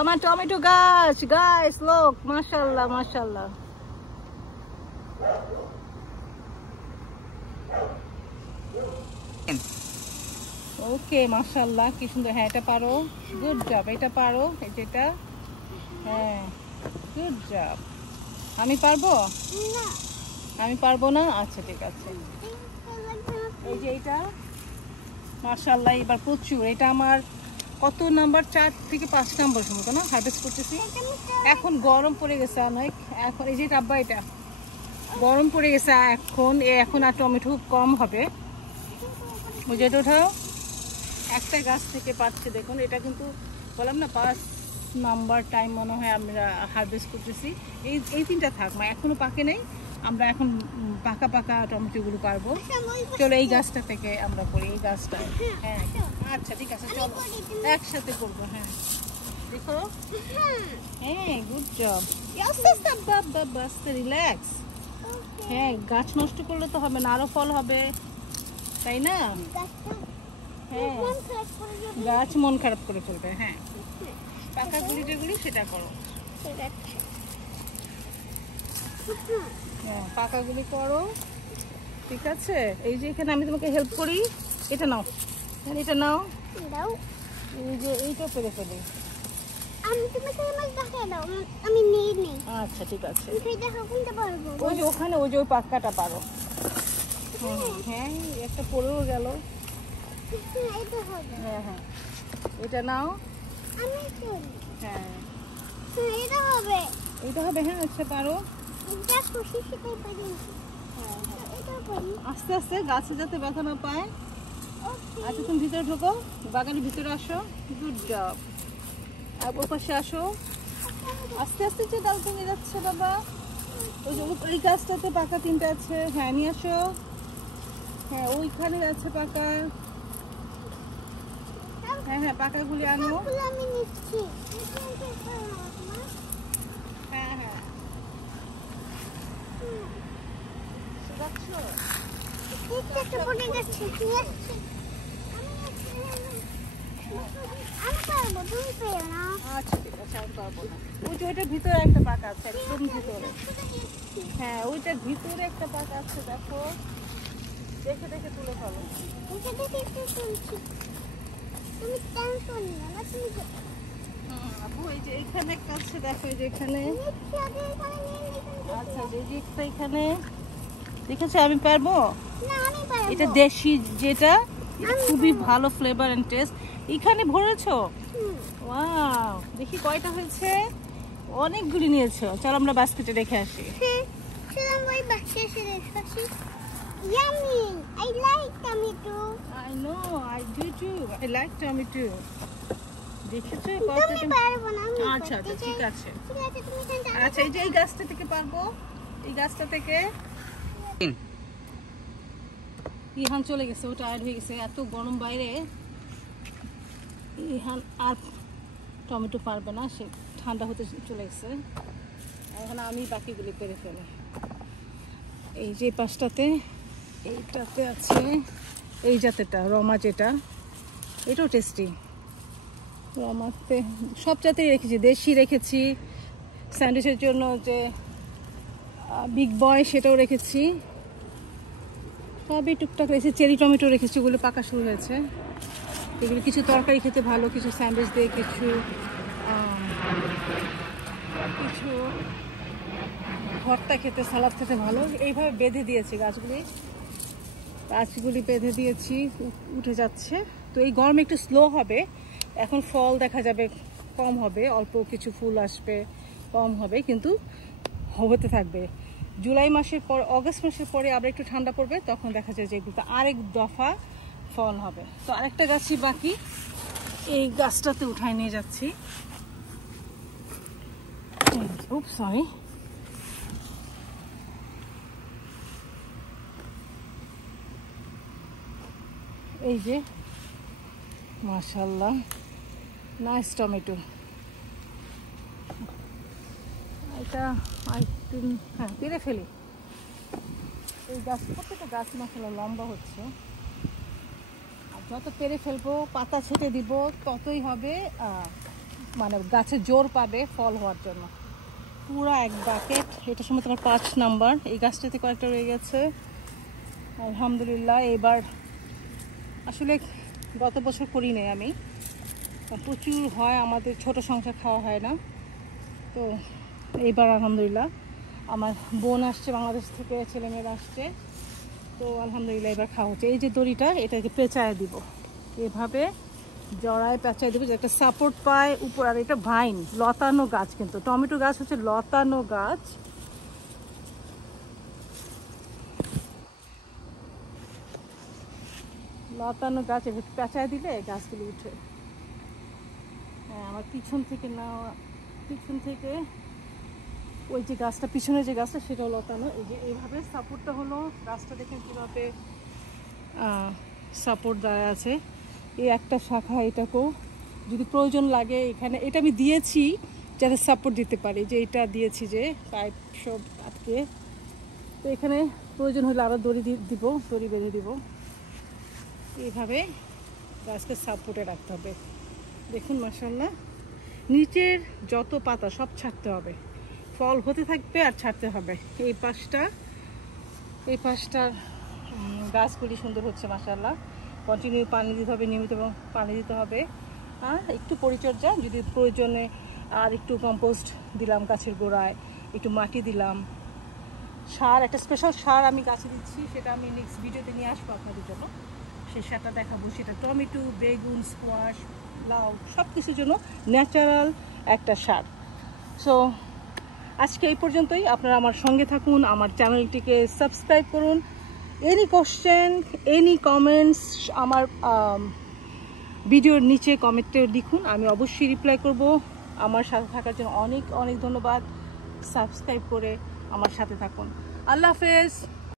আমার টমেটো গাছ, গাইস লোক, মাশাআল্লাহ মাশাআল্লাহ। ওকে মাশাআল্লাহ, কি সুন্দর। হ্যাঁ এটা পারো, গুড জব। এটা পারো, এটা হ্যাঁ গুড জব। আমি পারবো না, আমি পারবো না, আচ্ছা ঠিক আছে। এই যে এটা মাশাআল্লাহ, এবার প্রচুর। এটা আমার কত নাম্বার, 4 থেকে 5 নাম্বার সম্ভবত না হারভেস্ট করতেছি। এখন গরম পড়ে গেছে অনেক, এখন এই যে ডাব্বা, এটা গরম পড়ে গেছে এখন আর টমেটো খুব কম হবে। ওই যেটা ওঠাও, একটা গাছ থেকে পাচ্ছে দেখুন। এটা কিন্তু বললাম না 5 নাম্বার টাইম মনে হয় আমরা হারভেস্ট করতেছি। এই 3টা থাক, এখনো পাকে নেই। আমরা এখন পাকা পাকা টমেটোগুলো পারবো। চলো এই গাছটা থেকে আমরা করি, এই গাছটা। হ্যাঁ আচ্ছা ঠিক আছে, চলো একসাথে করবো। হ্যাঁ দেখো, হ্যাঁ গুড জব। আস্তে রিল্যাক্স। হ্যাঁ গাছ নষ্ট করলে তো হবে না, আরো ফল হবে, তাই না? হ্যাঁ গাছ মন খারাপ করে ফেলবে। হ্যাঁ পাকা গুলি সেটা করো, হ্যাঁ পাকাগুলি করো, ঠিক আছে? এই যে এখানে আমি তোমাকে হেল্প করি, এটা নাও, এটা নাও, এই যে এইটা পেরে ফেলে। আচ্ছা ঠিক আছে, ওই যে ওখানে ওই যে ওই পাক্কাটা পারো। হ্যাঁ একটা পড়েও গেল। হ্যাঁ হ্যাঁ এটা নাও। হ্যাঁ এটা হবে। হ্যাঁ আচ্ছা পারো। আস্তে আস্তে, গাছে যাতে ব্যথা না পায়। আচ্ছা তুমি ভিতরে ঢোকো, বাগানের ভিতরে আসো। Good job. আর ওর পাশে আসো, আস্তে আস্তে। যে ডাল ভেঙে যাচ্ছে বাবা, ওই যে ওই গাছটাতে পাকা 3টা আছে। হ্যাঁ নিয়ে আসো। হ্যাঁ ওইখানে আছে পাকা। হ্যাঁ হ্যাঁ পাকাগুলি আনো। হ্যাঁ হ্যাঁ আচ্ছা ঠিক আছে, আমি পারবো না। ওই যে ওইটার ভিতরে একটা পাকা আছে, একদম ভিতরে। হ্যাঁ ওইটার ভিতরে একটা পাকা আছে, দেখো, দেখে দেখে তুলে ফেলো। আপু এই যে এইখানে একটা আছে, দেখো এই যে এখানে। আচ্ছা যে একটা এখানে দেখেছো, আমি পারবো। এটা দেশি যেটা, খুবই ভালো ফ্লেভার এন্ড টেস্ট। এখানে ভরেছো, ওয়াও, দেখি কয়টা হয়েছে। অনেকগুলি নিয়েছো, চলো আমরা বাস্কেটে রেখে আসি। Yummy! I like tomato. I know, I do too. I like tomato. দেখেছো তুমি পারবো না, আমি আচ্ছা আচ্ছা ঠিক আছে। তুমি জানো। আচ্ছা এই যে এই গাছটা থেকে পারবো, এই গাছটা থেকে। ইহান চলে গেছে, ও টায়ার্ড হয়ে গেছে, এত গরম বাইরে। ইহান আর টমেটো পারবে না, সে ঠান্ডা হতে চলে গেছে। এখন আমি বাকিগুলি পেরে ফেলি। এই যে পাশটাতে, এইটাতে আছে এই জাতেটা রমা, যেটা এটাও টেস্টি। রমাতে সব জাতেই রেখেছি, দেশি রেখেছি, স্যান্ডউইচের জন্য যে বিগ বয় সেটাও রেখেছি, সবই টুকটাক রেখেছি। চেরি টমেটো রেখেছি, ওগুলো পাকা শুরু হয়েছে। এগুলো কিছু তরকারি খেতে ভালো, কিছু স্যান্ডউইচ দিয়ে, কিছু কিছু ভর্তা খেতে, সালাদ খেতে ভালো। এইভাবে বেঁধে দিয়েছি গাছগুলি বেঁধে দিয়েছি, উঠে যাচ্ছে। তো এই গরমে একটু স্লো হবে, এখন ফল দেখা যাবে কম হবে, অল্প কিছু ফুল আসবে, কম হবে, কিন্তু হতে থাকবে। জুলাই মাসের পর, অগস্ট মাসের পরে আবার একটু ঠান্ডা পড়বে, তখন দেখা যায় যে এগুলো আরেক দফা ফল হবে। তো আরেকটা গাছই বাকি, এই গাছটাতে উঠায় নিয়ে যাচ্ছি। সরি, এই যে মাশাআল্লাহ নাইস টমেটো। এটা হ্যাঁ পেরে ফেলি। এই গাছ, প্রত্যেকটা গাছ মাশাআল্লাহ লম্বা হচ্ছে। আর যত পেরে ফেলবো, পাতা ছেটে দিব, ততই হবে মানে গাছে জোর পাবে ফল হওয়ার জন্য। পুরো এক বাকেট, এটা সময় তোমার 5 নাম্বার। এই গাছটাতে কয়েকটা রয়ে গেছে আলহামদুলিল্লাহ। এবার আসলে গত বছর করি নাই আমি, প্রচুর হয় আমাদের, ছোট সংসার খাওয়া হয় না। তো এইবার আলহামদুলিল্লাহ আমার বোন আসছে বাংলাদেশ থেকে, ছেলেমেয়েরা আসছে, তো আলহামদুলিল্লাহ এবার খাওয়া হচ্ছে। এই যে দড়িটা এটাকে পেঁচায় দিব, এভাবে জড়ায় পেঁচায় দেবো যে একটা সাপোর্ট পায় উপর। আর এটা ভাইন লতানো গাছ, কিন্তু টমেটো গাছ হচ্ছে লতানো গাছ। লতানো গাছ এবার পেঁচায় দিলে গাছগুলো উঠে। হ্যাঁ, আমার পিছন থেকে না, পিছন থেকে ওই যে গাছটা, পিছনে যে গাছটা সেটাও লতানো। এই যে এইভাবে সাপোর্টটা হলো, গাছটা দেখেন কীভাবে সাপোর্ট দেওয়া আছে। এই একটা শাখা, এটাকেও যদি প্রয়োজন লাগে এখানে, এটা আমি দিয়েছি যাতে সাপোর্ট দিতে পারি, যে এটা দিয়েছি যে পাইপ সব আটকে। তো এখানে প্রয়োজন হলে আরও দড়ি দিব, দড়ি বেঁধে দিব। এইভাবে গাছকে সাপোর্টে রাখতে হবে। দেখুন মাশাআল্লাহ, নিচের যত পাতা সব ছাড়তে হবে, ফল হতে থাকবে আর ছাড়তে হবে। এই পাশটার গাছগুলি সুন্দর হচ্ছে মাশাআল্লাহ। কন্টিনিউ পানি দিতে হবে, নিয়মিত পানি দিতে হবে, আর একটু পরিচর্যা যদি প্রয়োজনে, আর একটু কম্পোস্ট দিলাম গাছের গোড়ায়, একটু মাটি দিলাম। সার, একটা স্পেশাল সার আমি গাছে দিচ্ছি, সেটা আমি নেক্সট ভিডিওতে নিয়ে আসবো আপনাদের জন্য। সেই সারটা দেখাবো, সেটা টমেটো, বেগুন, স্কোয়াশ, লাউ সব কিছুর জন্য ন্যাচারাল একটা সার। সো আজকে এই পর্যন্তই। আপনারা আমার সঙ্গে থাকুন, আমার চ্যানেলটিকে সাবস্ক্রাইব করুন। এনি কোশ্চেন, এনি কমেন্টস আমার ভিডিওর নিচে কমেন্টে লিখুন, আমি অবশ্যই রিপ্লাই করব। আমার সাথে থাকার জন্য অনেক অনেক ধন্যবাদ। সাবস্ক্রাইব করে আমার সাথে থাকুন। আল্লাহ হাফেজ।